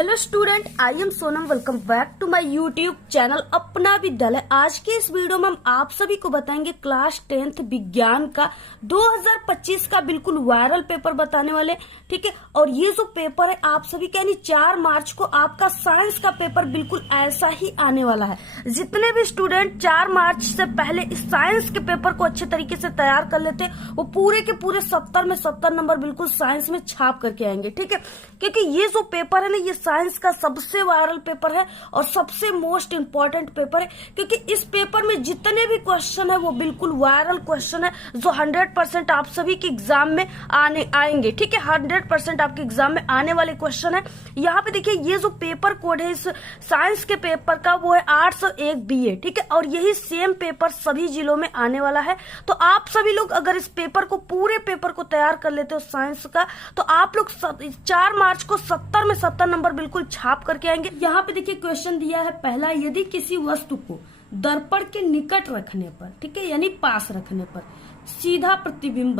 Hello student, I am Sonam. Welcome back to my YouTube channel Apna Vidyalaya. आज के इस video में हम आप सभी को बताएंगे क्लास 10th विज्ञान का 2025 का बिल्कुल वायरल पेपर बताने वाले। ठीक है, और ये जो पेपर है आप सभी का यानी 4 मार्च को आपका साइंस का पेपर बिल्कुल ऐसा ही आने वाला है। जितने भी स्टूडेंट 4 मार्च से पहले इस साइंस के पेपर को अच्छे तरीके से तैयार कर लेते वो पूरे के पूरे 70 में 70 नंबर बिल्कुल साइंस में छाप करके आएंगे। ठीक है, क्योंकि ये जो पेपर है ना ये साइंस का सबसे वायरल पेपर है और सबसे मोस्ट इंपॉर्टेंट पेपर है, क्योंकि इस पेपर में जितने भी क्वेश्चन है वो बिल्कुल वायरल क्वेश्चन है जो 100% आप सभी के एग्जाम में आएंगे। ठीक है, 100% आपके एग्जाम में आने वाले क्वेश्चन है। यहाँ पे देखिए ये जो पेपर कोड है इस साइंस के पेपर का वो है 801 BA। ठीक है, और यही सेम पेपर सभी जिलों में आने वाला है। तो आप सभी लोग अगर इस पेपर को पूरे पेपर को तैयार कर लेते हो साइंस का तो आप लोग 4 मार्च को 70 में 70 नंबर बिल्कुल छाप करके आएंगे। यहाँ पे देखिए क्वेश्चन दिया है पहला, यदि किसी वस्तु को दर्पण के निकट रखने पर, ठीक है यानी पास रखने पर सीधा प्रतिबिंब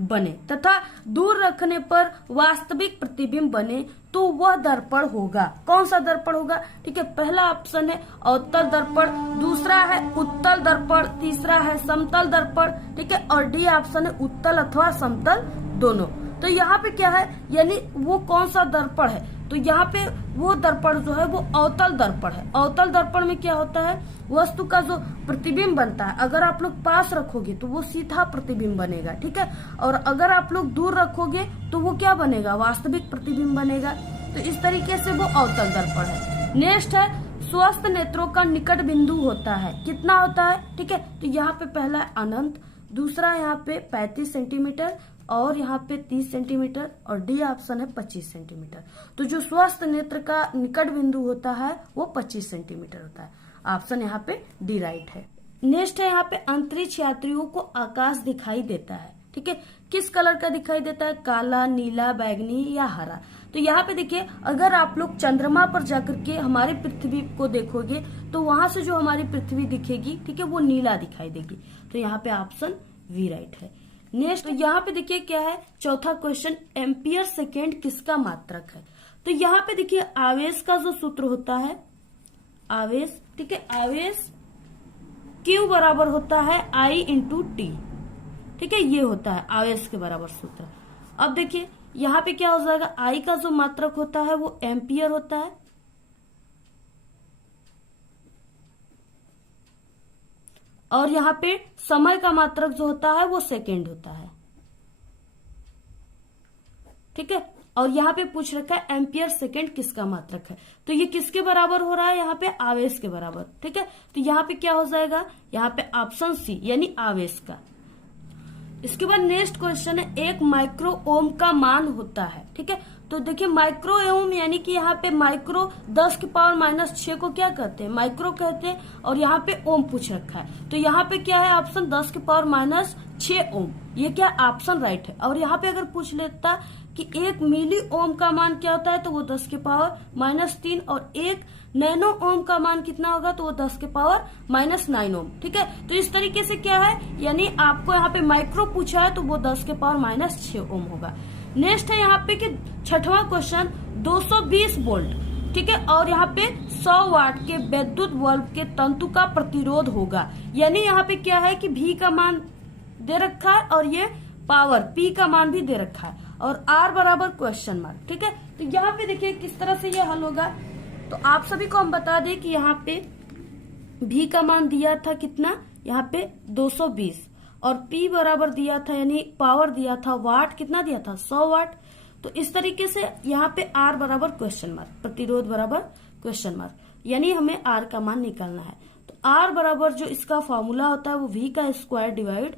बने तथा दूर रखने पर वास्तविक प्रतिबिंब बने तो वह दर्पण होगा। कौन सा दर्पण होगा? ठीक है, पहला ऑप्शन है अवतल दर्पण, दूसरा है उत्तल दर्पण, तीसरा है समतल दर्पण। ठीक है, और डी ऑप्शन है उत्तल अथवा समतल दोनों। तो यहाँ पे क्या है यानी वो कौन सा दर्पण है? तो यहाँ पे वो दर्पण जो है वो अवतल दर्पण है। अवतल दर्पण में क्या होता है, वस्तु का जो प्रतिबिंब बनता है अगर आप लोग पास रखोगे तो वो सीधा प्रतिबिंब बनेगा। ठीक है, और अगर आप लोग दूर रखोगे तो वो क्या बनेगा, वास्तविक प्रतिबिंब बनेगा। तो इस तरीके से वो अवतल दर्पण है। नेक्स्ट है स्वस्थ नेत्रों का निकट बिंदु होता है, कितना होता है? ठीक है, तो यहाँ पे पहला है अनंत, दूसरा यहाँ पे 35 सेंटीमीटर और यहाँ पे 30 सेंटीमीटर और डी ऑप्शन है 25 सेंटीमीटर। तो जो स्वस्थ नेत्र का निकट बिंदु होता है वो 25 सेंटीमीटर होता है। ऑप्शन यहाँ पे डी राइट है। नेक्स्ट है यहाँ पे अंतरिक्ष यात्रियों को आकाश दिखाई देता है। ठीक है, किस कलर का दिखाई देता है? काला, नीला, बैगनी या हरा। तो यहाँ पे देखिए अगर आप लोग चंद्रमा पर जाकर के हमारी पृथ्वी को देखोगे तो वहां से जो हमारी पृथ्वी दिखेगी, ठीक है, वो नीला दिखाई देगी। तो यहाँ पे ऑप्शन वी राइट है। नेक्स्ट यहाँ पे देखिए क्या है, चौथा क्वेश्चन, एम्पियर सेकेंड किसका मात्रक है? तो यहाँ पे देखिए आवेश का जो सूत्र होता है, आवेश, ठीक है, आवेश Q बराबर होता है I इंटू टी। ठीक है, ये होता है आवेश के बराबर सूत्र। अब देखिए यहाँ पे क्या हो जाएगा, I का जो मात्रक होता है वो एम्पियर होता है और यहाँ पे समय का मात्रक जो होता है वो सेकेंड होता है। ठीक है, और यहाँ पे पूछ रखा है एम्पियर सेकेंड किसका मात्रक है, तो ये किसके बराबर हो रहा है? यहाँ पे आवेश के बराबर। ठीक है, तो यहाँ पे क्या हो जाएगा, यहाँ पे ऑप्शन सी यानी आवेश का। इसके बाद नेक्स्ट क्वेश्चन है, एक माइक्रो ओम का मान होता है। ठीक है, तो देखिए माइक्रो ओम यानी कि यहाँ पे माइक्रो 10 की पावर -6 को क्या कहते हैं? माइक्रो कहते हैं, और यहाँ पे ओम पूछ रखा है तो यहाँ पे क्या है ऑप्शन 10 की पावर -6 ओम। ये क्या ऑप्शन राइट है। और यहाँ पे अगर पूछ लेता कि 1 मिली ओम का मान क्या होता है तो वो 10 के पावर -3 और 1 नैनो ओम का मान कितना होगा तो वो 10 के पावर -9 ओम। ठीक है, तो इस तरीके से क्या है यानी आपको यहाँ पे माइक्रो पूछा है तो वो 10 के पावर -6 ओम होगा। नेक्स्ट है यहाँ पे कि छठवां क्वेश्चन, 220 वोल्ट, ठीक है, और यहाँ पे 100 वाट के विद्युत बल्ब के तंतु का प्रतिरोध होगा। यानी यहाँ पे क्या है कि V का मान दे रखा है और ये पावर P का मान भी दे रखा है और R बराबर क्वेश्चन मार्क। ठीक है, तो यहाँ पे देखिए किस तरह से ये हल होगा। तो आप सभी को हम बता दें कि यहाँ पे V का मान दिया था कितना, यहाँ पे 220 और P बराबर दिया था यानी पावर दिया था वाट, कितना दिया था 100 वाट। तो इस तरीके से यहाँ पे R बराबर क्वेश्चन मार्क, प्रतिरोध बराबर क्वेश्चन मार्क, यानी हमें R का मान निकालना है। तो R बराबर जो इसका फॉर्मूला होता है वो V का स्क्वायर डिवाइड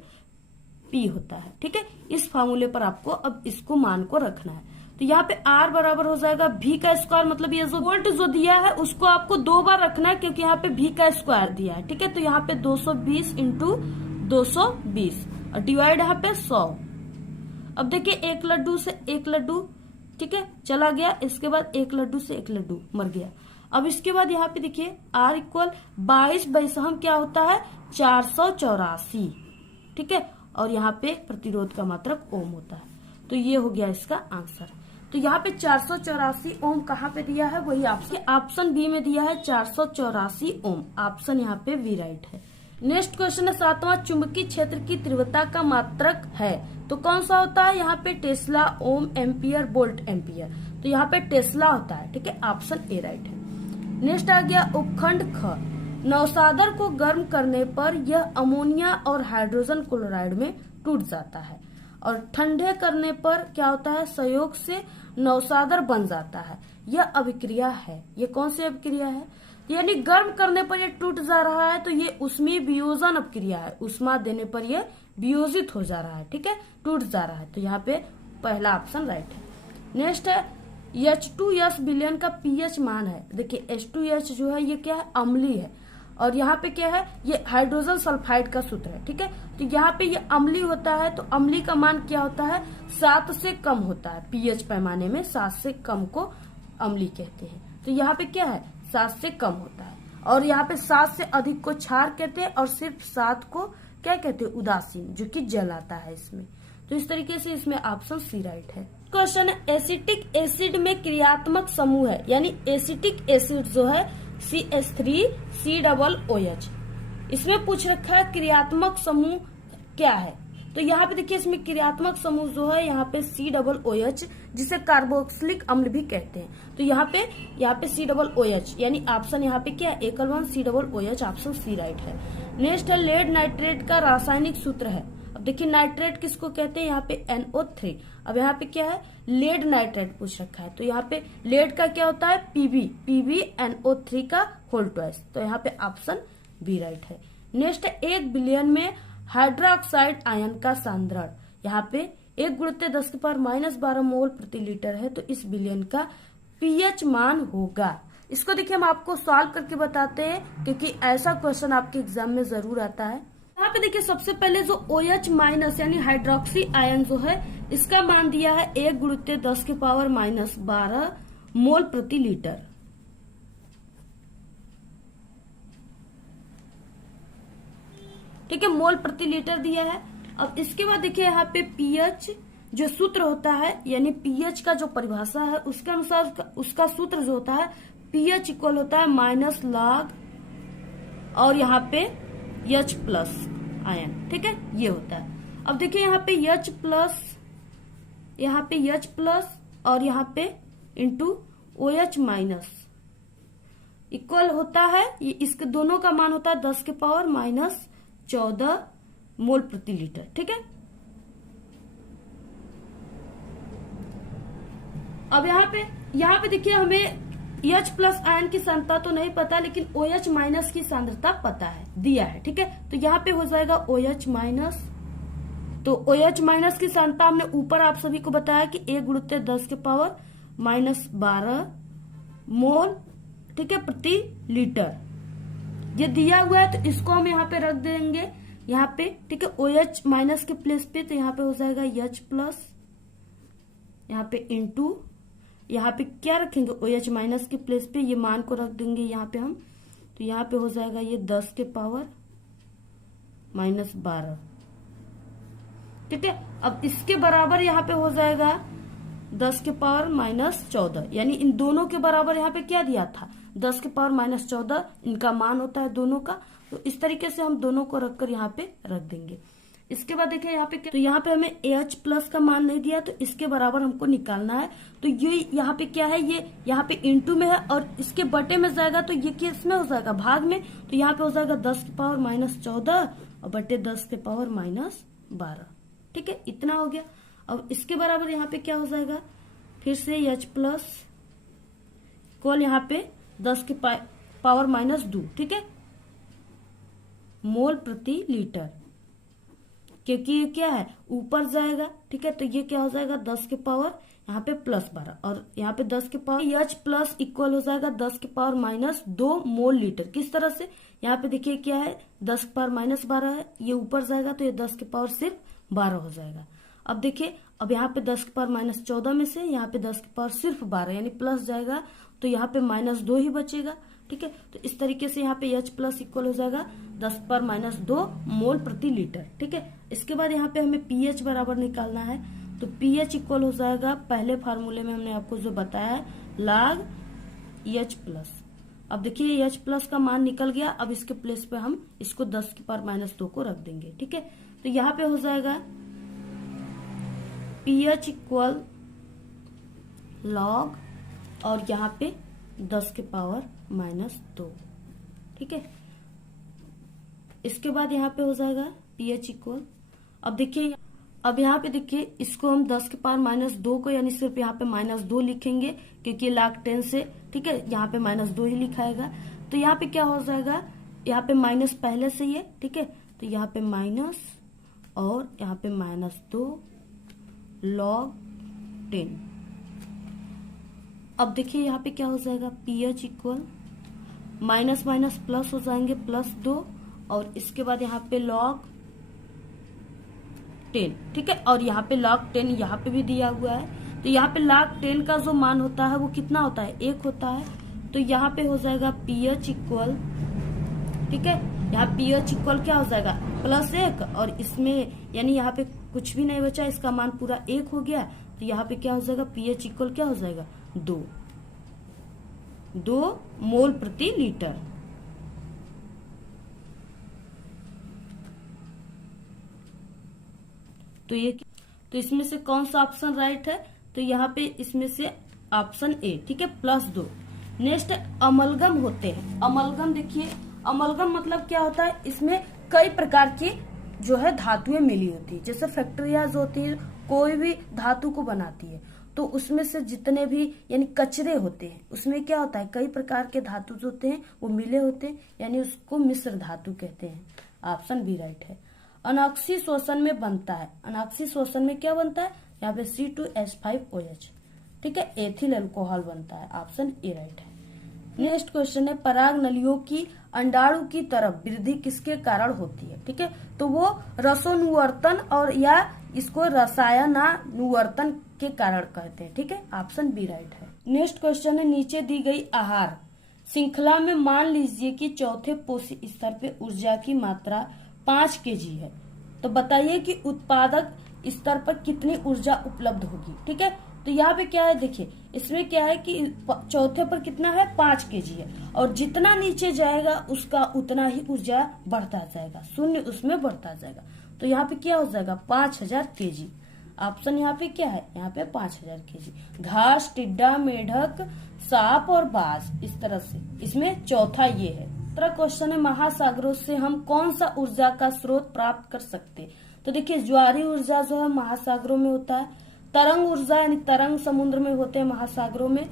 P होता है। ठीक है, इस फॉर्मूले पर आपको अब इसको मान को रखना है। तो यहाँ पे R बराबर हो जाएगा V का स्क्वायर, मतलब ये जो वोल्ट जो दिया है उसको आपको 2 बार रखना है क्योंकि यहाँ पे V का स्क्वायर दिया है। ठीक है, तो यहाँ पे 220 इंटू 220 और डिवाइड यहाँ पे 100। अब देखिए 1 लड्डू से 1 लड्डू, ठीक है, चला गया, इसके बाद 1 लड्डू से 1 लड्डू मर गया। अब इसके बाद यहाँ पे देखिए R इक्वल 22/हम क्या होता है 484। ठीक है, और यहाँ पे प्रतिरोध का मात्रक ओम होता है। तो ये हो गया इसका आंसर। तो यहाँ पे 484 ओम कहाँ पे दिया है, वही ऑप्शन बी में दिया है 484 ओम। ऑप्शन यहाँ पे बी राइट है। नेक्स्ट क्वेश्चन है 7वां, चुंबकीय क्षेत्र की तीव्रता का मात्रक है तो कौन सा होता है, यहाँ पे टेस्ला, ओम, एम्पियर, वोल्ट एम्पियर। तो यहाँ पे टेस्ला होता है, ठीक है, ऑप्शन ए राइट है। नेक्स्ट आ गया उपखंड ख, नौसादर को गर्म करने पर यह अमोनिया और हाइड्रोजन क्लोराइड में टूट जाता है और ठंडे करने पर क्या होता है, संयोग से नौसादर बन जाता है। यह अभिक्रिया है, ये कौन सी अभिक्रिया है, यानी गर्म करने पर ये टूट जा रहा है तो ये उष्मीय वियोजन अपक्रिया है। उष्मा देने पर ये वियोजित हो जा रहा है, ठीक है, टूट जा रहा है। तो यहाँ पे पहला ऑप्शन राइट है। नेक्स्ट है H2S विलयन का पीएच मान है। देखिए H2S जो है ये क्या है, अम्लीय है और यहाँ पे क्या है, ये हाइड्रोजन सल्फाइड का सूत्र है, ठीक है। तो यहाँ पे ये अम्लीय होता है तो अम्लीय का मान क्या होता है, 7 से कम होता है। पीएच पैमाने में 7 से कम को अम्लीय कहते हैं। तो यहाँ पे क्या है, 7 से कम होता है और यहाँ पे 7 से अधिक को क्षार कहते हैं और सिर्फ 7 को क्या कहते हैं, उदासीन, जो कि जल आता है इसमें। तो इस तरीके से इसमें ऑप्शन सी राइट है। क्वेश्चन है एसिटिक एसिड में क्रियात्मक समूह है, यानी एसिटिक एसिड जो है CH3COOH, इसमें पूछ रखा है क्रियात्मक समूह क्या है। तो यहाँ पे देखिए इसमें क्रियात्मक समूह जो है यहाँ पे COOH, जिसे कार्बोक्सिलिक अम्ल भी कहते हैं। तो यहाँ पे COOH, यानी ऑप्शन यहाँ पे क्या है, एकल one COOH, option C right है। नेक्स्ट है लेड नाइट्रेट का रासायनिक सूत्र है। अब देखिए नाइट्रेट किसको कहते हैं, यहाँ पे NO3। अब यहाँ पे क्या है, लेड नाइट्रेट पूछ रखा है। तो यहाँ पे लेड का क्या होता है, PbNO3 का होल ट्वाइस। तो यहाँ पे ऑप्शन बी राइट है। नेक्स्ट है 1 बिलियन में हाइड्रोक्साइड आयन का सांद्रण, यहाँ पे 1×10⁻⁻12 मोल प्रति लीटर है। तो इस बिलियन का पीएच मान होगा। इसको देखिए हम आपको सॉल्व करके बताते हैं क्योंकि ऐसा क्वेश्चन आपके एग्जाम में जरूर आता है। यहाँ पे देखिए सबसे पहले जो OH- यानी हाइड्रोक्सी आयन जो है इसका मान दिया है 1×10⁻12 मोल प्रति लीटर। ठीक है, मोल प्रति लीटर दिया है। अब इसके बाद देखिए यहाँ पे पीएच जो सूत्र होता है, यानी पीएच का जो परिभाषा है उसके अनुसार उसका सूत्र जो होता है पीएच इक्वल होता है -log और यहाँ पे H+ आयन, ठीक है, ये होता है। अब देखिए यहाँ पे H+ और यहाँ पे इंटू OH- इक्वल होता है, ये इसके दोनों का मान होता है 10⁻14 मोल प्रति लीटर, ठीक है। अब यहाँ पे देखिए हमें H+ आयन की सांद्रता तो नहीं पता, लेकिन OH- की सांद्रता पता है, दिया है, ठीक है। तो यहाँ पे हो जाएगा OH-, तो OH- की सांद्रता हमने ऊपर आप सभी को बताया कि 1×10⁻12 मोल, ठीक है, प्रति लीटर ये दिया हुआ है। तो इसको हम यहाँ पे रख देंगे यहाँ पे, ठीक है, OH- के प्लेस पे। तो यहाँ पे हो जाएगा H+, यहाँ पे इंटू, यहाँ पे क्या रखेंगे, OH- के प्लेस पे ये मान को रख देंगे यहाँ पे हम। तो यहाँ पे हो जाएगा ये 10⁻12, ठीक है। अब इसके बराबर यहाँ पे हो जाएगा 10⁻14, यानी इन दोनों के बराबर यहाँ पे क्या दिया था, 10⁻14 इनका मान होता है दोनों का। तो इस तरीके से हम दोनों को रखकर यहाँ पे रख देंगे। इसके बाद देखिए यहाँ पे क्या, तो यहाँ पे हमें AH+ का मान नहीं दिया, तो इसके बराबर हमको निकालना है। तो ये यहाँ पे क्या है, ये यहाँ पे इंटू में है और इसके बटे में जाएगा तो ये किस में हो जाएगा, भाग में। तो यहाँ पे हो जाएगा 10⁻14 और बटे 10⁻12, ठीक है, इतना हो गया। अब इसके बराबर यहाँ पे क्या हो जाएगा, फिर से H+ इक्वल यहाँ पे 10⁻2, ठीक है, मोल प्रति लीटर, क्योंकि ये क्या है ऊपर जाएगा, ठीक है। तो ये क्या हो जाएगा 10⁻, यहाँ पे +12 और यहाँ पे 10⁻, H+ इक्वल हो जाएगा 10⁻-2 मोल लीटर। किस तरह से, यहाँ पे देखिए क्या है 10⁻-12 है, ये ऊपर जाएगा तो ये 10⁻, सिर्फ 12 हो जाएगा। अब देखिए, अब यहाँ पे 10⁻-14 में से यहाँ पे 10⁻, सिर्फ 12 यानी प्लस जाएगा, तो यहाँ पे -2 ही बचेगा, ठीक है। तो इस तरीके से यहाँ पे H+ इक्वल हो जाएगा 10⁻-2 मोल प्रति लीटर, ठीक है। इसके बाद यहाँ पे हमें पीएच बराबर निकालना है। तो पी एच इक्वल हो जाएगा, पहले फार्मूले में हमने आपको जो बताया है, log एच प्लस। अब देखिए एच प्लस का मान निकल गया, अब इसके प्लेस पे हम इसको 10 की पावर -2 को रख देंगे। ठीक है, तो यहाँ पे हो जाएगा पी एच इक्वल लॉग और यहाँ पे 10 के पावर -2। ठीक है, इसके बाद यहाँ पे हो जाएगा पी एच इक्वल, अब देखिए, अब यहाँ पे देखिए इसको हम 10 के पावर -2 को यानी सिर्फ यहाँ पे -2 लिखेंगे क्योंकि log 10 से, ठीक है, यहाँ पे -2 ही लिखाएगा। तो यहाँ पे क्या हो जाएगा, यहाँ पे माइनस पहले से ही है। ठीक है, तो यहाँ पे माइनस और यहाँ पे -2 log 10। अब देखिए यहाँ पे क्या हो जाएगा, P H equal minus minus plus हो जाएंगे +2 और इसके बाद यहाँ पे log 10। ठीक है, और यहाँ पे log 10 यहाँ पे भी दिया हुआ है। तो यहाँ पे log 10 का जो मान होता है वो कितना होता है, 1 होता है। तो यहाँ पे हो जाएगा पी एच इक्वल, ठीक है, यहाँ पी एच इक्वल क्या हो जाएगा, +1 और इसमें यानी यहाँ पे कुछ भी नहीं बचा, इसका मान पूरा 1 हो गया। तो यहाँ पे क्या हो जाएगा, पी एच इक्वल क्या हो जाएगा, 2 मोल प्रति लीटर। तो इसमें से कौन सा ऑप्शन राइट है, तो यहाँ पे इसमें से ऑप्शन ए, ठीक है, +2। नेक्स्ट अमलगम होते हैं। अमलगम देखिए, अमलगम मतलब क्या होता है, इसमें कई प्रकार की जो है धातुएं मिली होती है। जैसे फैक्ट्रियां जो होती है कोई भी धातु को बनाती है, तो उसमें से जितने भी यानी कचरे होते हैं उसमें क्या होता है, कई प्रकार के धातु जो होते हैं वो मिले होते हैं, यानी उसको मिश्र धातु कहते हैं। ऑप्शन बी राइट है। अनॉक्सी शोषण में बनता है, अनॉक्सी शोषण में क्या बनता है, यहाँ पे C2H5OH, ठीक है, एथिल अल्कोहल बनता है। ऑप्शन ए राइट है। नेक्स्ट क्वेश्चन है, पराग नलियों की अंडाणु की तरफ वृद्धि किसके कारण होती है। ठीक है, तो वो रसोनुवर्तन और या इसको रसायनानुवर्तन के कारण कहते हैं। ठीक है, ऑप्शन बी राइट है। नेक्स्ट क्वेश्चन है, नीचे दी गई आहार श्रृंखला में मान लीजिए कि चौथे पोषी स्तर पे ऊर्जा की मात्रा 5 kg है, तो बताइए कि उत्पादक स्तर पर कितनी ऊर्जा उपलब्ध होगी। ठीक है, तो यहाँ पे क्या है, देखिए इसमें क्या है कि चौथे पर कितना है, 5 kg है, और जितना नीचे जाएगा उसका उतना ही ऊर्जा बढ़ता जाएगा, शून्य उसमें बढ़ता जाएगा। तो यहाँ पे क्या हो जाएगा, 5000 kg। ऑप्शन यहाँ पे क्या है, यहाँ पे 5000 kg। घास, टिड्डा, मेढक, सांप और बाज, इस तरह से इसमें चौथा ये है। दूसरा क्वेश्चन है, महासागरों से हम कौन सा ऊर्जा का स्रोत प्राप्त कर सकते हैं। तो देखिए ज्वारी ऊर्जा जो है महासागरों में होता है, तरंग ऊर्जा यानी तरंग समुद्र में होते हैं महासागरों में,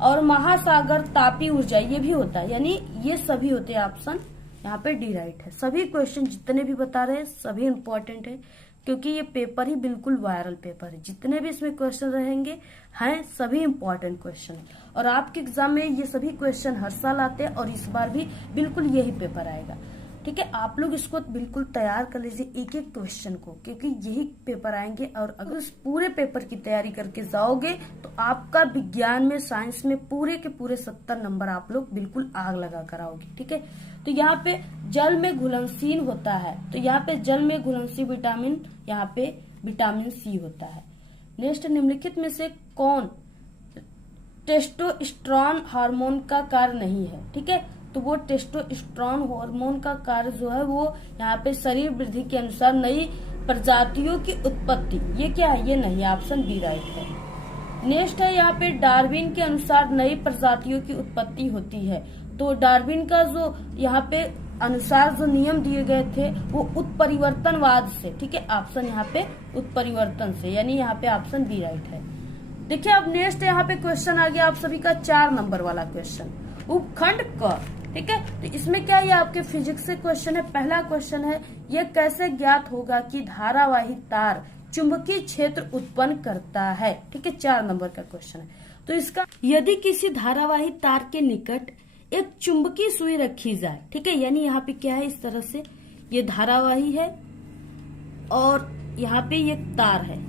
और महासागर तापी ऊर्जा ये भी होता है, यानी ये सभी होते हैं। ऑप्शन यहाँ पे डी राइट है। सभी क्वेश्चन जितने भी बता रहे हैं सभी इंपॉर्टेंट है, क्योंकि ये पेपर ही बिल्कुल वायरल पेपर है। जितने भी इसमें क्वेश्चन रहेंगे हैं सभी इंपॉर्टेंट क्वेश्चन है, और आपके एग्जाम में ये सभी क्वेश्चन हर साल आते हैं और इस बार भी बिल्कुल यही पेपर आएगा। ठीक है, आप लोग इसको बिल्कुल तैयार कर लीजिए एक एक क्वेश्चन को, क्योंकि यही पेपर आएंगे। और अगर इस पूरे पेपर की तैयारी करके जाओगे तो आपका विज्ञान में, साइंस में पूरे के पूरे 70 नंबर आप लोग बिल्कुल आग लगा कर आओगे। ठीक है, तो यहाँ पे जल में घुलनशील होता है, तो यहाँ पे जल में घुलनशील विटामिन, यहाँ पे विटामिन सी होता है। नेक्स्ट, निम्नलिखित में से कौन टेस्टोस्टेरोन हार्मोन का कार्य नहीं है। ठीक है, तो वो टेस्टोस्टेरोन हार्मोन का कार्य जो है वो यहाँ पे शरीर वृद्धि के अनुसार नई प्रजातियों की उत्पत्ति, ये क्या है, ये नहीं। ऑप्शन बी राइट है। नेक्स्ट है, यहाँ पे डार्विन के अनुसार नई प्रजातियों की उत्पत्ति होती है, तो डार्विन का जो यहाँ पे अनुसार जो नियम दिए गए थे वो उत्परिवर्तनवाद से। ठीक है, ऑप्शन यहाँ पे उत्परिवर्तन से, यानी यहाँ पे ऑप्शन बी राइट है। देखिए अब नेक्स्ट यहाँ पे क्वेश्चन आ गया आप सभी का 4 नंबर वाला क्वेश्चन, उपखंड क। ठीक है, तो इसमें क्या, ये आपके फिजिक्स से क्वेश्चन है। पहला क्वेश्चन है, यह कैसे ज्ञात होगा कि धारावाही तार चुंबकीय क्षेत्र उत्पन्न करता है। ठीक है, 4 नंबर का क्वेश्चन है। तो इसका, यदि किसी धारावाही तार के निकट एक चुंबकीय सुई रखी जाए, ठीक है, यानी यहाँ पे क्या है, इस तरह से ये धारावाही है और यहाँ पे ये तार है,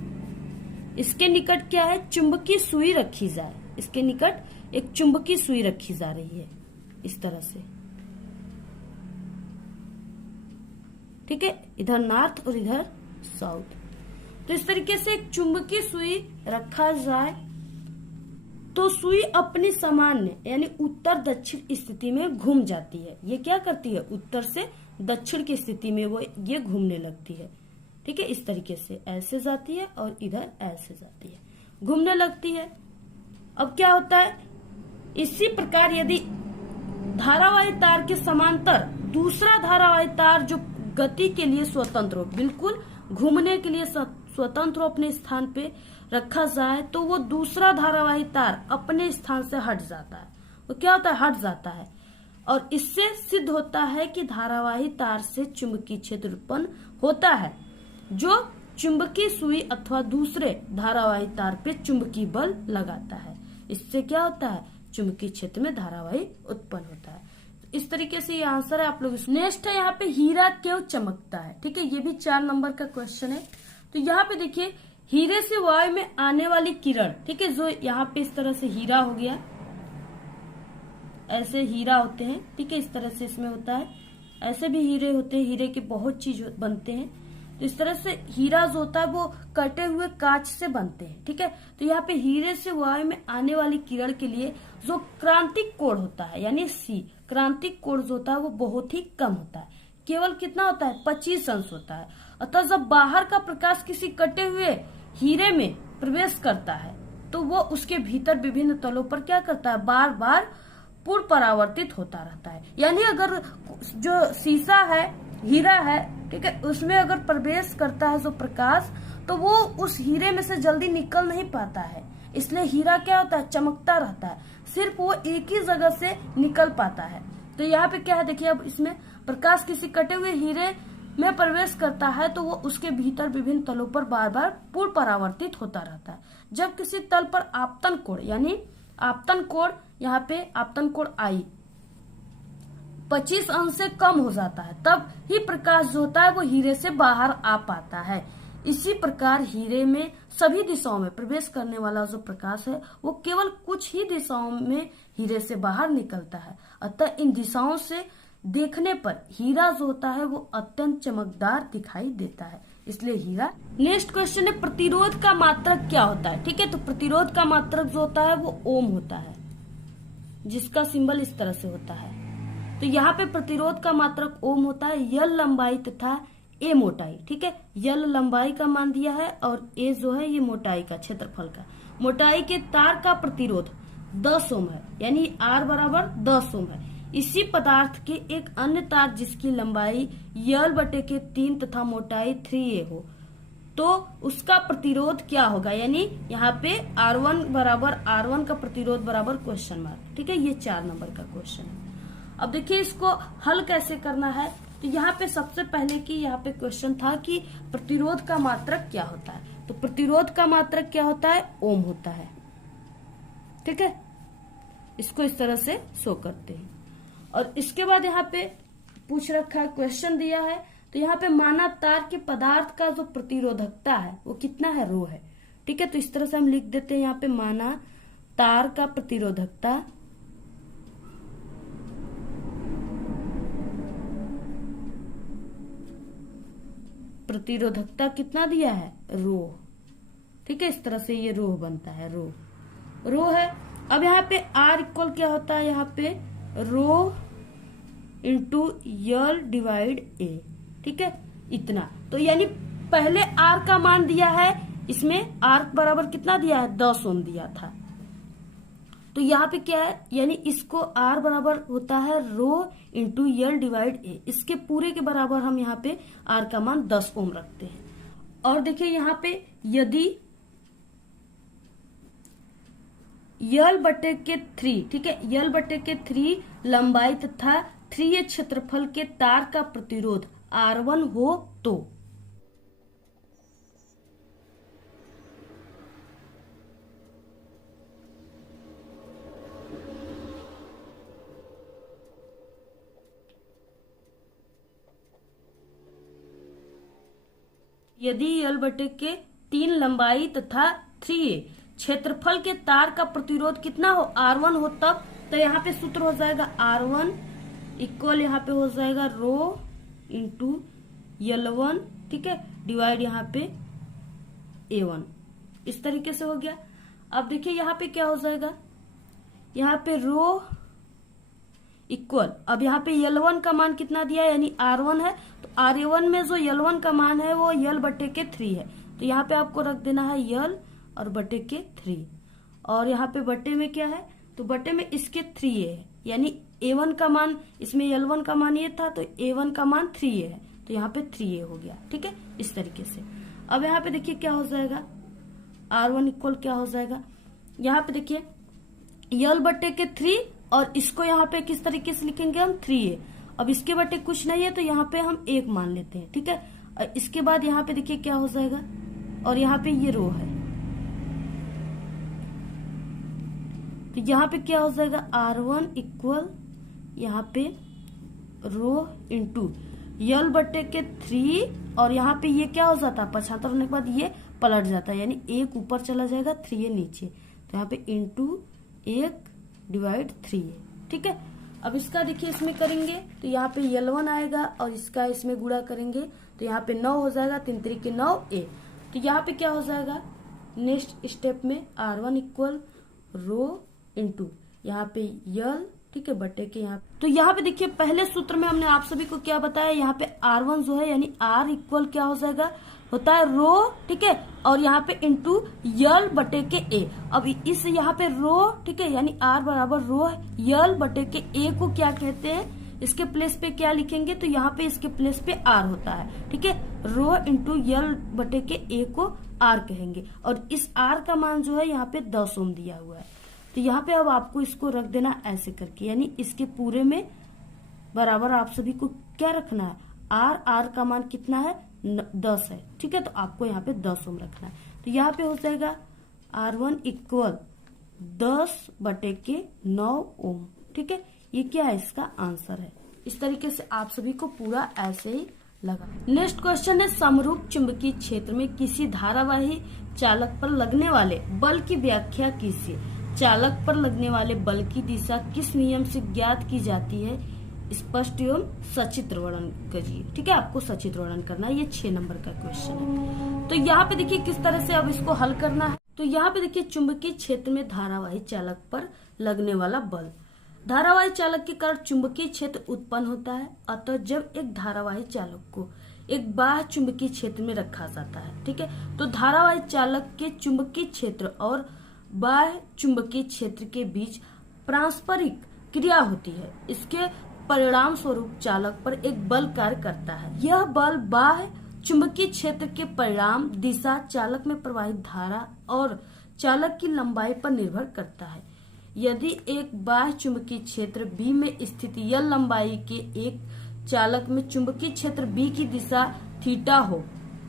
इसके निकट क्या है, चुंबकीय सुई रखी जाए, इसके निकट एक चुंबकीय सुई रखी जा रही है इस तरह से। ठीक है, इधर नॉर्थ और इधर साउथ। तो इस तरीके से एक चुंबकीय सुई रखा जाए तो सुई अपनी सामान्य यानी उत्तर दक्षिण स्थिति में घूम जाती है। ये क्या करती है, उत्तर से दक्षिण की स्थिति में ये घूमने लगती है। ठीक है, इस तरीके से ऐसे जाती है और इधर ऐसे जाती है, घूमने लगती है। अब क्या होता है, इसी प्रकार यदि धारावाही तार के समांतर दूसरा धारावाही तार जो गति के लिए स्वतंत्र हो, बिल्कुल घूमने के लिए स्वतंत्र हो, अपने स्थान पे रखा जाए तो वो दूसरा धारावाही तार अपने स्थान से हट जाता है। वो क्या होता है, हट जाता है। और इससे सिद्ध होता है कि धारावाही तार से चुंबकीय क्षेत्र उत्पन्न होता है जो चुंबकीय सुई अथवा दूसरे धारावाही तार पे चुंबकीय बल लगाता है। इससे क्या होता है, चुंबकीय क्षेत्र में धारावाही उत्पन्न होता है। इस तरीके से ये आंसर है आप लोग। नेक्स्ट है यहाँ पे हीरा क्यों चमकता है। ठीक है, ये भी 4 नंबर का क्वेश्चन है। तो यहाँ पे देखिए, हीरे से वायु में आने वाली किरण, ठीक है, जो यहाँ पे इस तरह से हीरा हो गया, ऐसे हीरा होते हैं। ठीक है, इस तरह से इसमें होता है, ऐसे भी हीरे होते हैं, हीरे के बहुत चीज बनते हैं। तो इस तरह से हीरा जो होता है वो कटे हुए कांच से बनते हैं। ठीक है, तो यहाँ पे हीरे से वायु में आने वाली किरण के लिए जो क्रांतिक कोण होता है यानी सी, क्रांतिक कोण जो होता है वो बहुत ही कम होता है। केवल कितना होता है, 25 अंश होता है। अतः जब बाहर का प्रकाश किसी कटे हुए हीरे में प्रवेश करता है तो वो उसके भीतर विभिन्न तलों पर क्या करता है, बार बार पूर्ण परावर्तित होता रहता है। यानी अगर जो शीशा है, हीरा है, ठीक है, उसमें अगर प्रवेश करता है जो प्रकाश, तो वो उस हीरे में से जल्दी निकल नहीं पाता है। इसलिए हीरा क्या होता है, चमकता रहता है, सिर्फ वो एक ही जगह से निकल पाता है। तो यहाँ पे क्या है, देखिए, अब इसमें प्रकाश किसी कटे हुए हीरे में प्रवेश करता है तो वो उसके भीतर विभिन्न तलों पर बार बार पूर्ण परावर्तित होता रहता है। जब किसी तल पर आपतन कोण यानी आपतन कोण, यहाँ पे आपतन कोण आई 25 अंश से कम हो जाता है, तब ही प्रकाश जो होता है वो हीरे से बाहर आ पाता है। इसी प्रकार हीरे में सभी दिशाओं में प्रवेश करने वाला जो प्रकाश है वो केवल कुछ ही दिशाओं में हीरे से बाहर निकलता है। अतः इन दिशाओं से देखने पर हीरा जो होता है वो अत्यंत चमकदार दिखाई देता है, इसलिए हीरा। नेक्स्ट क्वेश्चन है, प्रतिरोध का मात्रक क्या होता है। ठीक है, तो प्रतिरोध का मात्रक जो होता है वो ओम होता है, जिसका सिंबल इस तरह से होता है। तो यहाँ पे प्रतिरोध का मात्रक ओम होता है। यल लंबाई तथा ए मोटाई, ठीक है, यल लंबाई का मान दिया है और ए जो है ये मोटाई का, क्षेत्रफल का। मोटाई के तार का प्रतिरोध 10 ओम है, यानी आर बराबर 10 ओम है। इसी पदार्थ के एक अन्य तार जिसकी लंबाई L/3 तथा मोटाई 3a हो तो उसका प्रतिरोध क्या होगा, यानी यहाँ पे R1 बराबर R1 का प्रतिरोध बराबर क्वेश्चन मार्क। ठीक है, ये 4 नंबर का क्वेश्चन है। अब देखिए इसको हल कैसे करना है। तो यहाँ पे सबसे पहले की यहाँ पे क्वेश्चन था कि प्रतिरोध का मात्रक क्या होता है। तो प्रतिरोध का मात्रक क्या होता है, ओम होता है। ठीक है, इसको इस तरह से शो करते हैं। और इसके बाद यहाँ पे पूछ रखा है, क्वेश्चन दिया है, तो यहाँ पे माना तार के पदार्थ का जो प्रतिरोधकता है वो कितना है, रो है। ठीक है, तो इस तरह से हम लिख देते हैं यहाँ पे माना तार का प्रतिरोधकता कितना दिया है, रो। ठीक है, इस तरह से ये रो बनता है, रो है। अब यहाँ पे R इक्वल क्या होता है, यहाँ पे रो इंटू यल डिवाइड ए। ठीक है, इतना। तो यानी पहले R का मान दिया है, इसमें R बराबर कितना दिया है, 10 ओम दिया था। तो यहाँ पे क्या है, यानी इसको R बराबर होता है रो इंटू यल डिवाइड ए। इसके पूरे के बराबर हम यहाँ पे R का मान 10 ओम रखते हैं। और देखिए यहाँ पे यदि L/3, ठीक है, L/3 लंबाई तथा 3a क्षेत्रफल के तार का प्रतिरोध R1 हो तो यदि L/3 लंबाई तथा 3a क्षेत्रफल के तार का प्रतिरोध कितना हो, R1 हो तब। तो यहाँ पे सूत्र हो जाएगा R1 इक्वल यहाँ पे हो जाएगा रो इंटू L1, ठीक है, डिवाइड यहाँ पे A1। इस तरीके से हो गया। अब देखिए यहाँ पे क्या हो जाएगा, यहाँ पे रो इक्वल, अब यहाँ पे L1 का मान कितना दिया है यानी R1 है, तो R1 में जो L1 का मान है वो L बटे के 3 है, तो यहाँ पे आपको रख देना है L और बटे के 3। और यहाँ पे बटे में क्या है, तो बटे में इसके 3A है, यानी A1 का मान, इसमें L1 का मान ये था तो A1 का मान 3A है, तो यहाँ पे 3A हो गया। ठीक है, इस तरीके से। अब यहाँ पे देखिए क्या हो जाएगा, R1 इक्वल क्या हो जाएगा, यहाँ पे देखिए L बटे के 3 और इसको यहाँ पे किस तरीके से लिखेंगे हम 3A। अब इसके बटे कुछ नहीं है तो यहाँ पे हम 1 मान लेते हैं। ठीक है, और इसके बाद यहाँ पे देखिए क्या हो जाएगा, और यहाँ पे ये रो है, तो यहाँ पे क्या हो जाएगा R1 इक्वल यहाँ पे रो इंटू L बटे के 3, और यहाँ पे ये क्या हो जाता है 75 होने के बाद ये पलट जाता है, यानी 1 ऊपर चला जाएगा 3A नीचे, तो यहाँ पे इंटू 1 डिवाइड 3A। ठीक है, अब इसका देखिए इसमें करेंगे तो यहाँ पे L1 आएगा और इसका इसमें गुणा करेंगे तो यहाँ पे 9 हो जाएगा, 3 3 9A। तो यहाँ पे क्या हो जाएगा, नेक्स्ट स्टेप में R1 इक्वल रो इंटू यहाँ पे L, ठीक है, बटे के यहाँ। तो यहाँ पे देखिए पहले सूत्र में हमने आप सभी को क्या बताया, यहाँ पे R1 जो है यानी R इक्वल क्या हो जाएगा, होता है रो, ठीक है, और यहाँ पे इंटू L बटे के A। अब इस यहाँ पे रो, ठीक है, यानी R बराबर रो L बटे के A को क्या कहते हैं, इसके प्लेस पे क्या लिखेंगे, तो यहाँ पे इसके प्लेस पे R होता है। ठीक है, रो इंटू L बटे के A को R कहेंगे, और इस R का मान जो है यहाँ पे 10 ओम दिया हुआ है, तो यहाँ पे अब आपको इसको रख देना ऐसे करके, यानी इसके पूरे में बराबर आप सभी को क्या रखना है, R का मान कितना है 10 है। ठीक है, तो आपको यहाँ पे 10 ओम रखना है, तो यहाँ पे हो जाएगा R1 इक्वल 10 बटे के 9 ओम। ठीक है, ये क्या है, इसका आंसर है। इस तरीके से आप सभी को पूरा ऐसे ही लगा। नेक्स्ट क्वेश्चन है, समरूप चुंबकीय क्षेत्र में किसी धारावाही चालक पर लगने वाले बल की व्याख्या कीजिए। चालक पर लगने वाले बल की दिशा किस नियम से ज्ञात की जाती है, स्पष्ट एवं सचित्र वर्णन करिए। ठीक है, आपको सचित्र वर्णन करना है, ये 6 नंबर का क्वेश्चन है। तो यहाँ पे देखिए किस तरह से अब इसको हल करना है। तो यहाँ पे देखिए चुंबकीय क्षेत्र में धारावाही चालक पर लगने वाला बल, धारावाही चालक के कारण चुंबकीय क्षेत्र उत्पन्न होता है। अतः जब एक धारावाही चालक को एक बाह्य चुंबकीय क्षेत्र में रखा जाता है, ठीक है, तो धारावाही चालक के चुंबकीय क्षेत्र और बाह्य चुंबकीय क्षेत्र के बीच पारस्परिक क्रिया होती है। इसके परिणाम स्वरूप चालक पर एक बल कार्य करता है। यह बल बाह्य चुंबकीय क्षेत्र के परिणाम, दिशा, चालक में प्रवाहित धारा और चालक की लंबाई पर निर्भर करता है। यदि एक बाह्य चुंबकीय क्षेत्र B में स्थित L लंबाई के एक चालक में चुंबकीय क्षेत्र B की दिशा थीटा हो,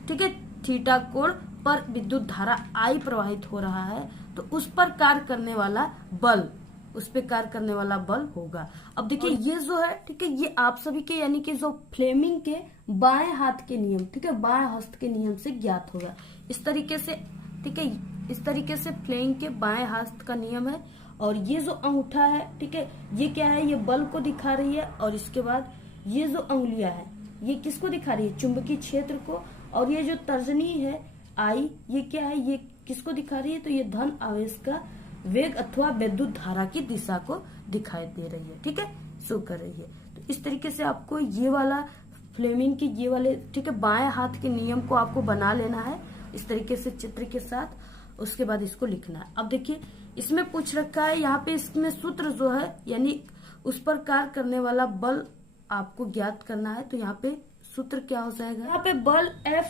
ठीक है, थीटा कोण पर विद्युत धारा I प्रवाहित हो रहा है, तो उस पर कार्य करने वाला बल, उस पे कार्य करने वाला बल होगा। अब देखिए ये जो है, ठीक है, ये आप सभी के यानी कि जो फ्लेमिंग के बाएं हाथ के नियम, ठीक है, बाएं हस्त के नियम से ज्ञात होगा। इस तरीके से, ठीक है, इस तरीके से फ्लेमिंग के बाएं हस्त का नियम है। और ये जो अंगूठा है, ठीक है, ये क्या है, ये बल को दिखा रही है, और इसके बाद ये जो अंगुलियां है ये किसको दिखा रही है, चुंबकीय क्षेत्र को। और ये जो तर्जनी है आई, ये क्या है, ये किसको दिखा रही है, तो ये धन आवेश का वेग अथवा विद्युत धारा की दिशा को दिखाई दे रही है। ठीक है, शो कर रही है। तो इस तरीके से आपको ये वाला फ्लेमिंग के ये वाले, ठीक है, बाएं हाथ के नियम को आपको बना लेना है इस तरीके से चित्र के साथ। उसके बाद इसको लिखना है। अब देखिए इसमें पूछ रखा है, यहाँ पे इसमें सूत्र जो है यानी उस पर कार्य करने वाला बल आपको ज्ञात करना है। तो यहाँ पे सूत्र क्या हो जाएगा, यहाँ पे बल F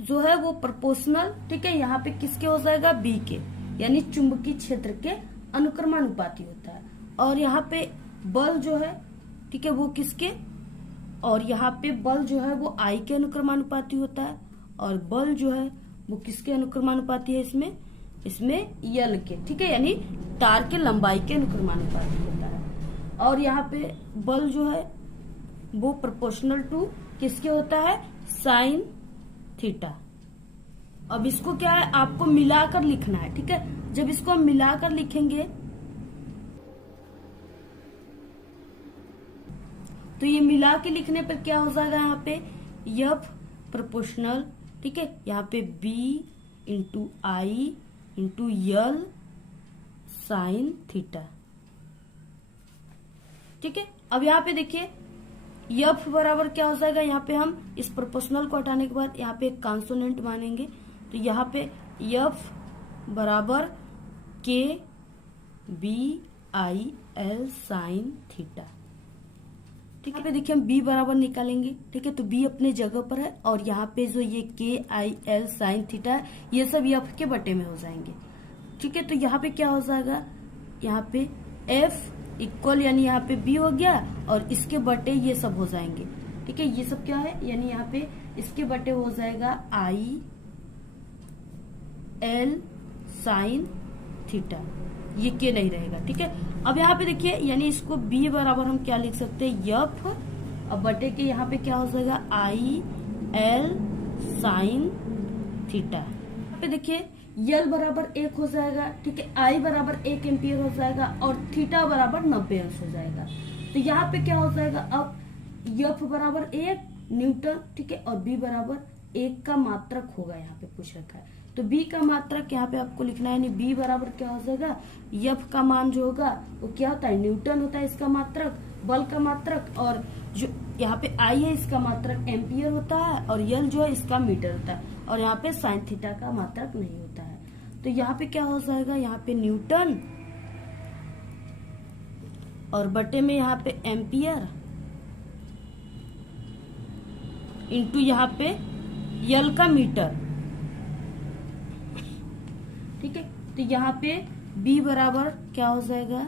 जो है वो प्रोपोर्शनल, ठीक है, यहाँ पे किसके हो जाएगा, B के, यानी चुंबकीय क्षेत्र के अनुक्रमानुपाती होता है। और यहाँ पे बल जो है, ठीक है, वो किसके, और यहाँ पे बल जो है वो I के अनुक्रमानुपाती होता है। और बल जो है वो किसके अनुक्रमानुपाती है, इसमें L के, ठीक है, यानी तार के लंबाई के अनुक्रमानुपाती होता है। और यहाँ पे बल जो है वो प्रोपोर्शनल टू किसके होता है, साइन थीटा। अब इसको क्या है, आपको मिलाकर लिखना है। ठीक है, जब इसको हम मिलाकर लिखेंगे तो ये मिला के लिखने पर क्या हो जाएगा, यहाँ पे F प्रोपोर्शनल ठीक है। यहाँ पे b इंटू आई इंटू यल साइन थीटा, ठीक है। अब यहाँ पे देखिए यफ बराबर क्या हो जाएगा, यहाँ पे हम इस प्रोपोर्शनल को हटाने के बाद यहाँ पे एक कॉन्सोनेंट मानेंगे, तो यहाँ पे यफ बराबर के B I L sine theta, ठीक है। देखिए हम b बराबर निकालेंगे, ठीक है। तो b अपने जगह पर है और यहाँ पे जो ये के आई एल साइन थीटा है ये सब f के बटे में हो जाएंगे, ठीक है। तो यहाँ पे क्या हो जाएगा, यहाँ पे f इक्वल यानी यहाँ पे b हो गया और इसके बटे ये सब हो जाएंगे, ठीक है। ये सब क्या है, यानी यहाँ पे इसके बटे हो जाएगा आई एल साइन थीटा, ये के नहीं रहेगा, ठीक है। अब यहाँ पे देखिए यानी इसको b बराबर हम क्या लिख सकते हैं, यफ, अब बटे के यहाँ पे क्या हो जाएगा आई एल साइन थीटा। यहाँ पे देखिए यल बराबर 1 हो जाएगा, ठीक है। आई बराबर 1 एम्पियर हो जाएगा और थीटा बराबर 90 अंश हो जाएगा। तो यहाँ पे क्या हो जाएगा, अब यफ बराबर 1 न्यूटन, ठीक है, और बी बराबर 1 का मात्रक होगा, यहाँ पे पूछ रखा है। तो b का मात्रक यहाँ पे आपको लिखना है, यानी b बराबर क्या हो जाएगा, यफ का मान जो होगा वो क्या होता है, न्यूटन होता है इसका मात्रक, बल का मात्रक, और जो यहाँ पे I है इसका मात्रक एम्पियर होता है और यल जो है इसका मीटर होता है, और यहाँ पे साइन थीटा का मात्रक नहीं होता है। तो यहाँ पे क्या हो जाएगा, यहाँ पे न्यूटन और बटे में यहाँ पे एम्पियर इंटू यहाँ पे यल का मीटर, ठीक है। तो यहाँ पे b बराबर क्या हो जाएगा,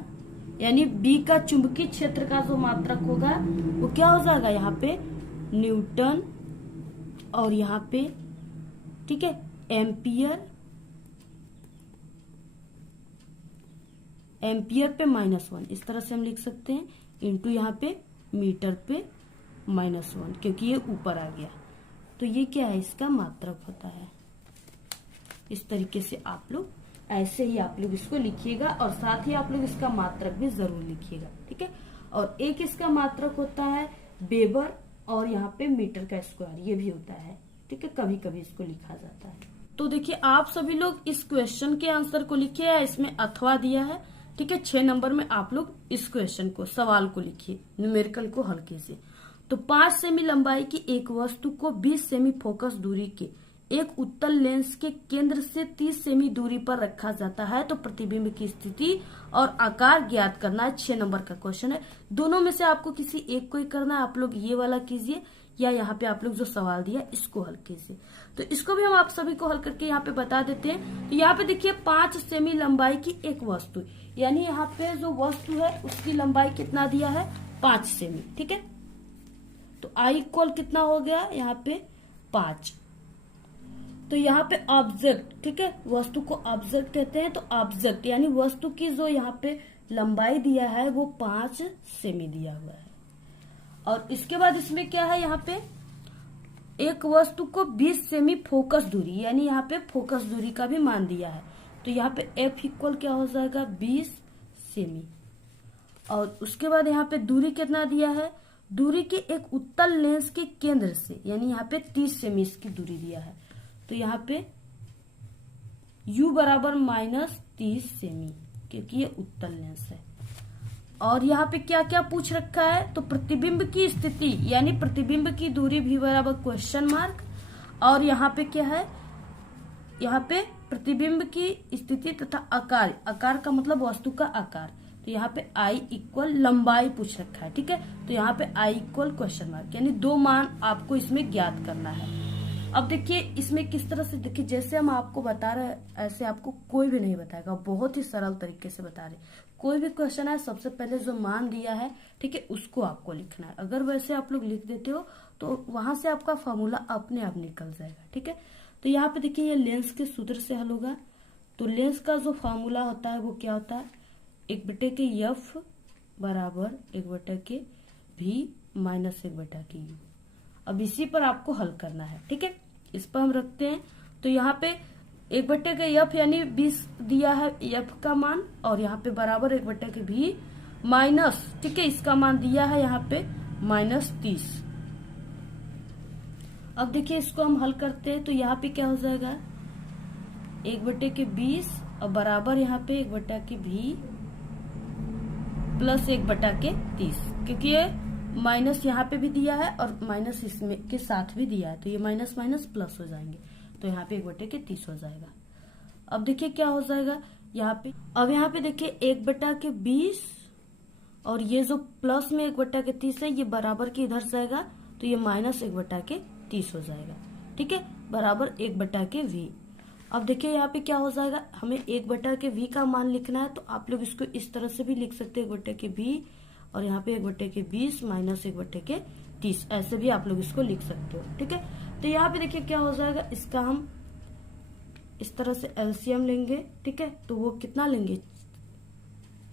यानी b का चुंबकीय क्षेत्र का जो मात्रक होगा वो क्या हो जाएगा, यहाँ पे न्यूटन और यहाँ पे, ठीक है, एम्पियर, एम्पियर पे -1, इस तरह से हम लिख सकते हैं, इंटू यहाँ पे मीटर पे -1, क्योंकि ये ऊपर आ गया। तो ये क्या है, इसका मात्रक होता है। इस तरीके से आप लोग ऐसे ही आप लोग इसको लिखिएगा और साथ ही आप लोग इसका मात्रक भी जरूर लिखिएगा, ठीक है। और एक इसका मात्रक होता है वेबर और यहाँ पे मीटर का स्क्वायर, ये भी होता है, ठीक है, कभी कभी इसको लिखा जाता है। तो देखिए आप सभी लोग इस क्वेश्चन के आंसर को लिखिए, इसमें अथवा दिया है, ठीक है। 6 नंबर में आप लोग इस क्वेश्चन को, सवाल को लिखिए, न्यूमेरिकल को हल कीजिए। तो 5 सेमी लंबाई की एक वस्तु को 20 सेमी फोकस दूरी के एक उत्तल लेंस के केंद्र से 30 सेमी दूरी पर रखा जाता है, तो प्रतिबिंब की स्थिति और आकार ज्ञात करना है। 6 नंबर का क्वेश्चन है, दोनों में से आपको किसी एक को ही करना है। आप लोग ये वाला कीजिए या यहाँ पे आप लोग जो सवाल दिया इसको हल कीजिए। तो इसको भी हम आप सभी को हल करके यहाँ पे बता देते हैं। तो यहाँ पे देखिए 5 सेमी लंबाई की एक वस्तु, यानी यहाँ पे जो वस्तु है उसकी लंबाई कितना दिया है, 5 सेमी, ठीक है। तो आई इक्वल कितना हो गया, यहाँ पे 5। तो यहाँ पे ऑब्जेक्ट, ठीक है, वस्तु को ऑब्जेक्ट कहते हैं। तो ऑब्जेक्ट यानी वस्तु की जो यहाँ पे लंबाई दिया है वो 5 सेमी दिया हुआ है। और इसके बाद इसमें क्या है, यहाँ पे एक वस्तु को 20 सेमी फोकस दूरी, यानी यहाँ पे फोकस दूरी का भी मान दिया है। तो यहाँ पे एफ इक्वल क्या हो जाएगा, 20 सेमी। और उसके बाद यहाँ पे दूरी कितना दिया है, दूरी के एक उत्तल लेंस के केंद्र से, यानी यहाँ पे 30 सेमी इसकी दूरी दिया है। तो यहाँ पे u बराबर -30 सेमी, क्योंकि ये उत्तल लेंस है। और यहाँ पे क्या क्या पूछ रखा है, तो प्रतिबिंब की स्थिति यानी प्रतिबिंब की दूरी भी बराबर क्वेश्चन मार्क, और यहाँ पे क्या है, यहाँ पे प्रतिबिंब की स्थिति तथा आकार, आकार का मतलब वस्तु का आकार। तो यहाँ पे I इक्वल लंबाई पूछ रखा है, ठीक है। तो यहाँ पे I इक्वल क्वेश्चन मार्क, यानी 2 मान आपको इसमें ज्ञात करना है। अब देखिए इसमें किस तरह से, देखिए जैसे हम आपको बता रहे हैं ऐसे आपको कोई भी नहीं बताएगा, बहुत ही सरल तरीके से बता रहे। कोई भी क्वेश्चन है सबसे पहले जो मान दिया है, ठीक है, उसको आपको लिखना है। अगर वैसे आप लोग लिख देते हो तो वहां से आपका फॉर्मूला अपने आप निकल जाएगा, ठीक है। तो यहाँ पे देखिए ये लेंस के सूत्र से हल होगा। तो लेंस का जो फॉर्मूला होता है वो क्या होता है, 1/f बराबर 1/v माइनस 1/u। अब इसी पर आपको हल करना है, ठीक है। इस पर हम रखते हैं। तो यहाँ पे 1/f यानी 20 दिया है f का मान, और यहाँ पे बराबर 1/v माइनस, ठीक है, इसका मान दिया है यहाँ पे -30। अब देखिए इसको हम हल करते हैं तो यहाँ पे क्या हो जाएगा 1/20 और बराबर यहाँ पे 1/20 प्लस 1/30, क्योंकि ये माइनस यहाँ पे भी दिया है और माइनस इसमें के साथ भी दिया है, तो ये माइनस माइनस प्लस हो जाएंगे, तो यहाँ पे 1/30 हो जाएगा। अब देखिए क्या हो जाएगा यहाँ पे, अब यहाँ पे देखिए 1/20 और ये जो प्लस में 1/30 है ये बराबर के इधर जाएगा, तो ये माइनस 1/30 हो जाएगा। ठीक है, बराबर 1/v। अब देखिए यहाँ पे क्या हो जाएगा, हमें 1/v का मान लिखना है, तो आप लोग इसको इस तरह से भी लिख सकते हैं 1/v और यहाँ पे 1/20 माइनस 1/30, ऐसे भी आप लोग इसको लिख सकते हो। ठीक है, तो यहाँ पे देखिए क्या हो जाएगा, इसका हम इस तरह से एलसीएम लेंगे। ठीक है, तो वो कितना लेंगे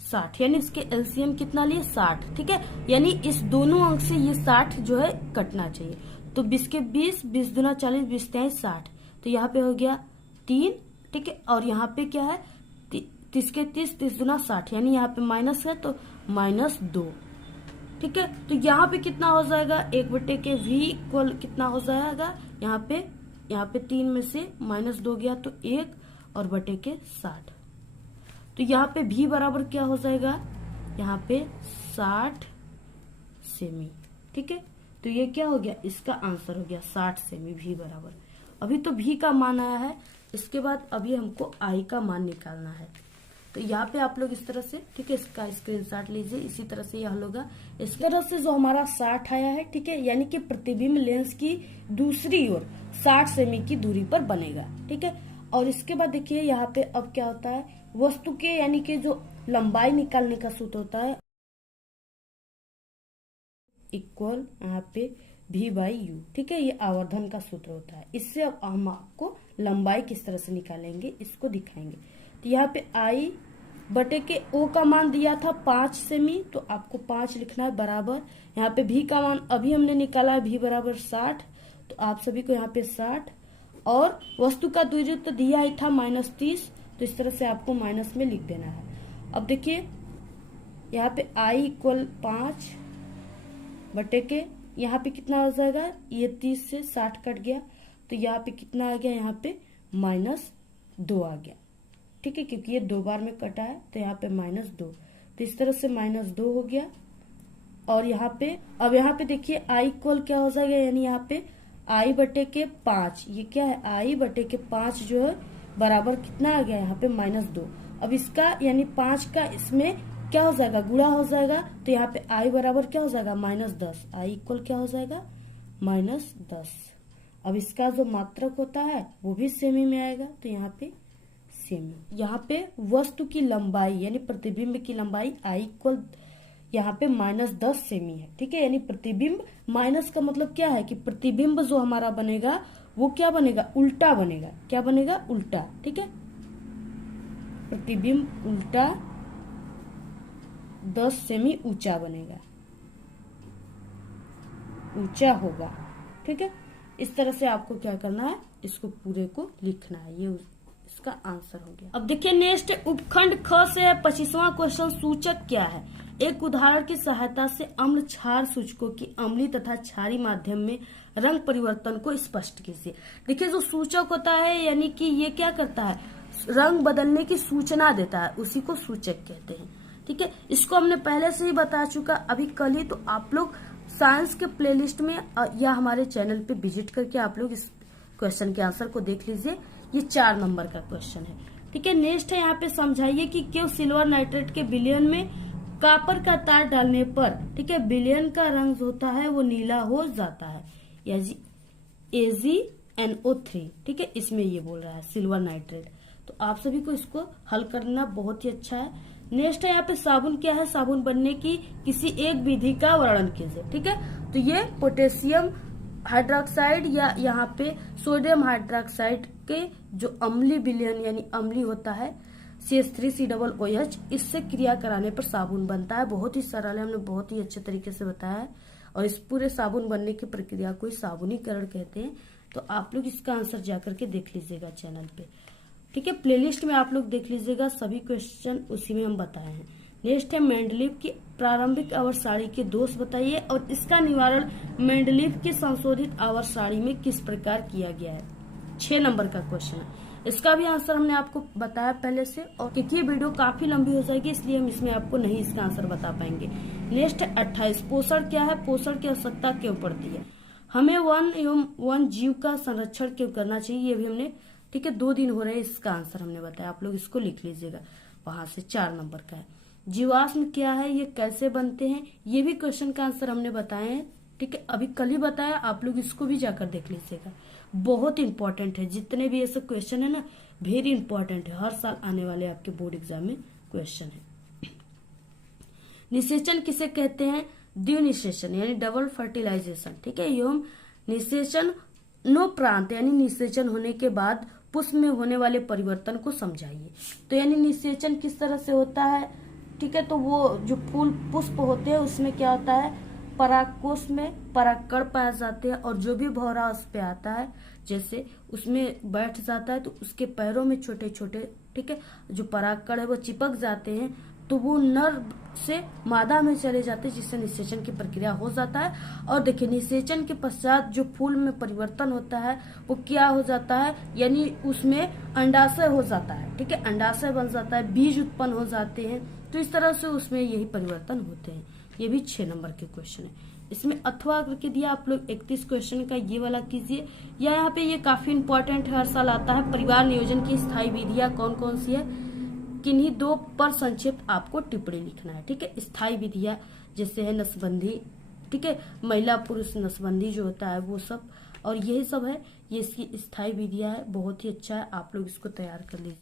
60, यानी इसके एलसीएम कितना लिए 60। ठीक है, यानी इस दोनों अंक से ये 60 जो है कटना चाहिए, तो 20 के 20, 20 दूना 40, 20 तिहाई 60, तो यहाँ पे हो गया 3। ठीक है, और यहाँ पे क्या है 30 के 30, 30 दूना 60, यानी यहाँ पे माइनस है तो -2। ठीक है, तो यहाँ पे कितना हो जाएगा 1/v इक्वल कितना हो जाएगा, यहाँ पे 3 में से -2 गया तो 1 और बटे के 60, तो यहाँ पे v बराबर क्या हो जाएगा, यहाँ पे 60 सेमी। ठीक है, तो ये क्या हो गया, इसका आंसर हो गया 60 सेमी v बराबर। अभी तो v का मान आया है, इसके बाद अभी हमको i का मान निकालना है, तो यहाँ पे आप लोग इस तरह से, ठीक है, इसका स्क्रीनशॉट लीजिए, इसी तरह से यह होगा। इस तरह से जो हमारा 60 आया है, ठीक है, यानी कि प्रतिबिंब लेंस की दूसरी ओर 60 सेमी की दूरी पर बनेगा। ठीक है, और इसके बाद देखिए यहाँ पे अब क्या होता है, वस्तु के यानी कि जो लंबाई निकालने का सूत्र होता है इक्वल यहाँ पे v/u। ठीक है, ये आवर्धन का सूत्र होता है, इससे अब हम आपको लंबाई किस तरह से निकालेंगे इसको दिखाएंगे। तो यहाँ पे i बटे के o का मान दिया था 5 सेमी, तो आपको 5 लिखना है बराबर, यहाँ पे v का मान अभी हमने निकाला है v बराबर 60, तो आप सभी को यहाँ पे 60, और वस्तु का दूरी तो दिया ही था -30, तो इस तरह से आपको माइनस में लिख देना है। अब देखिए यहाँ पे i इक्वल 5 बटे के यहाँ पे कितना हो जाएगा, ये 30 से 60 कट गया, तो यहाँ पे कितना आ गया, यहाँ पे -2 आ गया। ठीक है, क्योंकि ये 2 बार में कटा है, तो यहाँ पे -2, तो इस तरह से -2 हो गया। और यहाँ पे अब यहाँ पे देखिए i इक्वल क्या हो जाएगा, यानी यहाँ पे i बटे के 5, ये क्या है i बटे के 5 जो है बराबर कितना आ गया, यहाँ पे -2। अब इसका यानी 5 का इसमें क्या हो जाएगा, गुणा हो जाएगा, तो यहाँ पे i बराबर क्या हो जाएगा -10, i इक्वल क्या हो जाएगा -10। अब इसका जो मात्रक होता है वो भी सेमी में आएगा, तो यहाँ पे सेमी। यहाँ पे वस्तु की लंबाई यानी प्रतिबिंब की लंबाई i इक्वल यहाँ पे -10 सेमी है। ठीक है, यानी प्रतिबिंब माइनस का मतलब क्या है कि प्रतिबिंब जो हमारा बनेगा वो क्या बनेगा, उल्टा बनेगा। क्या बनेगा, उल्टा। ठीक है, प्रतिबिंब उल्टा 10 सेमी ऊंचा बनेगा, ऊंचा होगा। ठीक है, इस तरह से आपको क्या करना है, इसको पूरे को लिखना है, ये इसका आंसर हो गया। अब देखिए नेक्स्ट उपखंड ख से 25वां क्वेश्चन, सूचक क्या है। एक उदाहरण की सहायता से अम्ल क्षार सूचकों की अम्लीय तथा क्षारीय माध्यम में रंग परिवर्तन को स्पष्ट कीजिए। देखिए जो सूचक होता है यानी कि ये क्या करता है, रंग बदलने की सूचना देता है, उसी को सूचक कहते हैं। ठीक है, इसको हमने पहले से ही बता चुका अभी कल ही, तो आप लोग साइंस के प्लेलिस्ट में या हमारे चैनल पे विजिट करके आप लोग इस क्वेश्चन के आंसर को देख लीजिए। ये 4 नंबर का क्वेश्चन है। ठीक है, नेक्स्ट है यहाँ पे समझाइए कि क्यों सिल्वर नाइट्रेट के विलयन में कॉपर का तार डालने पर, ठीक है, विलयन का रंग होता है वो नीला हो जाता है, AgNO3। ठीक है, इसमें ये बोल रहा है सिल्वर नाइट्रेट, तो आप सभी को इसको हल करना बहुत ही अच्छा है। नेक्स्ट है यहाँ पे साबुन क्या है, साबुन बनने की किसी एक विधि का वर्णन कीजिए। ठीक है, तो ये पोटेशियम हाइड्रोक्साइड या यहाँ पे सोडियम हाइड्रोक्साइड के जो अम्लीय विलयन यानी अम्लीय होता है CH3COOH, इससे क्रिया कराने पर साबुन बनता है। बहुत ही सरल है, हमने बहुत ही अच्छे तरीके से बताया है, और इस पूरे साबुन बनने की प्रक्रिया को साबुनीकरण कहते हैं। तो आप लोग इसका आंसर जाकर के देख लीजिएगा चैनल पे। ठीक है, प्लेलिस्ट में आप लोग देख लीजिएगा, सभी क्वेश्चन उसी में हम बताए हैं। नेक्स्ट है मेंडलीव की प्रारंभिक आवर्त सारणी के दोष बताइए और इसका निवारण मेंडलीव की संशोधित आवर्त सारणी में किस प्रकार किया गया है। 6 नंबर का क्वेश्चन है। इसका भी आंसर हमने आपको बताया पहले से, और क्योंकि ये वीडियो काफी लंबी हो जाएगी इसलिए हम इसमें आपको नहीं इसका आंसर बता पाएंगे। नेक्स्ट 28, पोषण क्या है, पोषण की आवश्यकता क्यों पड़ती है, हमें वन एवं वन जीव का संरक्षण क्यों करना चाहिए, ये भी हमने, ठीक है, 2 दिन हो रहे हैं, इसका आंसर हमने बताया, आप लोग इसको लिख लीजिएगा। वहां से 4 नंबर का है, जीवाश्म क्या है, ये कैसे बनते हैं, ये भी क्वेश्चन का आंसर हमने बताए हैं, ठीक है, अभी कल ही बताया, आप लोग इसको भी जाकर देख लीजिएगा, बहुत इंपॉर्टेंट है। जितने भी ऐसे क्वेश्चन है ना, वेरी इंपॉर्टेंट है, हर साल आने वाले आपके बोर्ड एग्जाम में क्वेश्चन है। निषेचन किसे कहते हैं, द्विनिषेचन यानी डबल फर्टिलाइजेशन, ठीक है, एवं निषेचन नो प्रांत यानी निषेचन होने के बाद पुष्प में होने वाले परिवर्तन को समझाइए। तो यानी निषेचन किस तरह से होता है, ठीक है, तो वो जो फूल पुष्प होते हैं उसमें क्या होता है, परागकोश में परागकण पाए जाते हैं और जो भी भौरा उस पे आता है जैसे उसमें बैठ जाता है तो उसके पैरों में छोटे छोटे, ठीक है, जो परागकण है वो चिपक जाते हैं, तो वो नर से मादा में चले जाते हैं जिससे निषेचन की प्रक्रिया हो जाता है। और देखिए निषेचन के पश्चात जो फूल में परिवर्तन होता है वो क्या हो जाता है, यानी उसमें अंडाशय हो जाता है, ठीक है, अंडाशय बन जाता है, बीज उत्पन्न हो जाते हैं, तो इस तरह से उसमें यही परिवर्तन होते हैं। ये भी 6 नंबर के क्वेश्चन है। इसमें अथवा करके दिया, आप लोग 31 क्वेश्चन का ये वाला कीजिए, या यहाँ पे ये काफी इंपॉर्टेंट हर साल आता है, परिवार नियोजन की स्थायी विधियां कौन कौन सी है, किन्हीं 2 पर संक्षिप्त आपको टिप्पणी लिखना है, ठीक है। स्थायी विधियां जैसे है नसबंदी, ठीक है, महिला पुरुष नसबंदी जो होता है वो सब, और यही सब है, ये इसकी स्थायी विधियां है, बहुत ही अच्छा है, आप लोग इसको तैयार कर लीजिए।